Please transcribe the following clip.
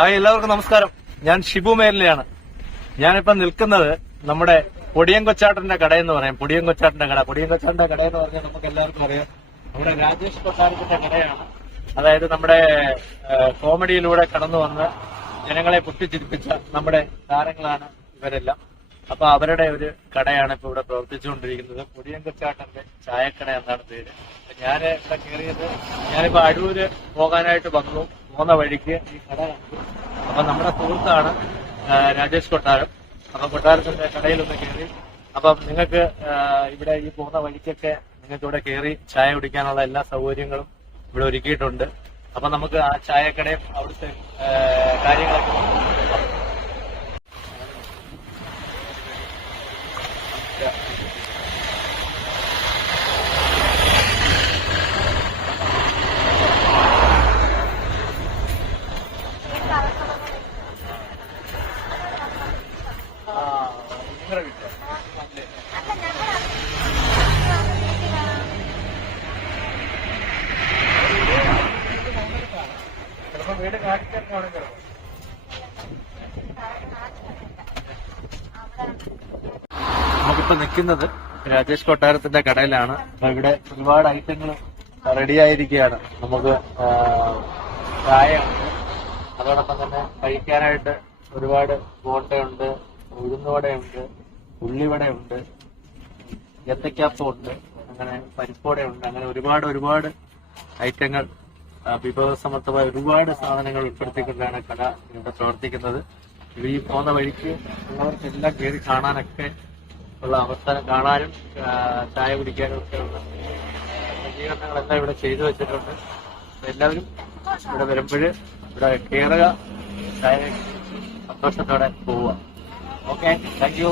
Hi, എല്ലാവർക്കും നമസ്കാരം. ഞാൻ ഷിബു മേലിലാണ്. ഞാനിപ്പോ നിൽക്കുന്നത് നമ്മുടെ പൊടിയം കൊച്ചാട്ടന്റെ കടയെന്ന് പറയാം. പൊടിയം കൊച്ചാട്ടന്റെ കട എന്ന് പറഞ്ഞാൽ നമുക്ക് എല്ലാവർക്കും അറിയാം, നമ്മുടെ രാജേഷ് കൊട്ടാരത്തിന്റെ കടയാണ്. അതായത് നമ്മുടെ കോമഡിയിലൂടെ കടന്നു വന്ന് ജനങ്ങളെ പൊട്ടിച്ചിരിപ്പിച്ച നമ്മുടെ താരങ്ങളാണ് ഇവരെല്ലാം. അപ്പൊ അവരുടെ ഒരു കടയാണ് ഇപ്പൊ ഇവിടെ പ്രവർത്തിച്ചുകൊണ്ടിരിക്കുന്നത്. പൊടിയം കൊച്ചാട്ടന്റെ ചായക്കട എന്നാണ് പേര്. ഞാൻ ഇവിടെ കയറിയത്, ഞാനിപ്പോ അടൂര് പോകാനായിട്ട് വന്നു. പോകുന്ന വഴിക്ക് ഈ കട കണ്ടു. അപ്പൊ നമ്മുടെ സുഹൃത്താണ് രാജേഷ് കൊട്ടാരം. അപ്പൊ കൊട്ടാരത്തിന്റെ കടയിലൊന്ന് കയറി. അപ്പം നിങ്ങൾക്ക് ഇവിടെ ഈ പോകുന്ന വഴിക്കൊക്കെ നിങ്ങൾക്ക് ഇവിടെ കയറി ചായ കുടിക്കാനുള്ള എല്ലാ സൗകര്യങ്ങളും ഇവിടെ ഒരുക്കിയിട്ടുണ്ട്. അപ്പൊ നമുക്ക് ആ ചായക്കടയും അവിടുത്തെ കാര്യങ്ങളൊക്കെ ചിലപ്പോ വീട് കാണിക്കാൻ കാണും. നമുക്കിപ്പോ നിൽക്കുന്നത് രാജേഷ് കൊട്ടാരത്തിന്റെ കടയിലാണ്. ഇവിടെ ഒരുപാട് ഐറ്റങ്ങൾ റെഡി ആയിരിക്കുകയാണ്. നമുക്ക് ചായ ഉണ്ട്, അതോടൊപ്പം തന്നെ കഴിക്കാനായിട്ട് ഒരുപാട് ബോണ്ടയുണ്ട്, ഉഴുന്നുവടയുണ്ട്, ഉള്ളിവടയുണ്ട്, ഏത്തയ്ക്കാപ്പമുണ്ട്, അങ്ങനെ പരിപ്പോടയുണ്ട്. അങ്ങനെ ഒരുപാട് ഐറ്റങ്ങൾ, വിഭവസമർത്ഥമായ ഒരുപാട് സാധനങ്ങൾ ഉൾപ്പെടുത്തിക്കൊണ്ടാണ് കട ഇവിടെ പ്രവർത്തിക്കുന്നത്. ഈ പോകുന്ന വഴിക്ക് ഉള്ളവർക്കെല്ലാം കയറി കാണാനൊക്കെ ഉള്ള അവസരം, കാണാനും ചായ കുടിക്കാനും ഒക്കെ ഉള്ള സജ്ജീകരണങ്ങളെല്ലാം ഇവിടെ ചെയ്തു വെച്ചിട്ടുണ്ട്. എല്ലാവരും ഇവിടെ വരുമ്പോൾ ഇവിടെ കയറുക, ചായ സന്തോഷത്തോടെ പോവുക. Okay, thank you.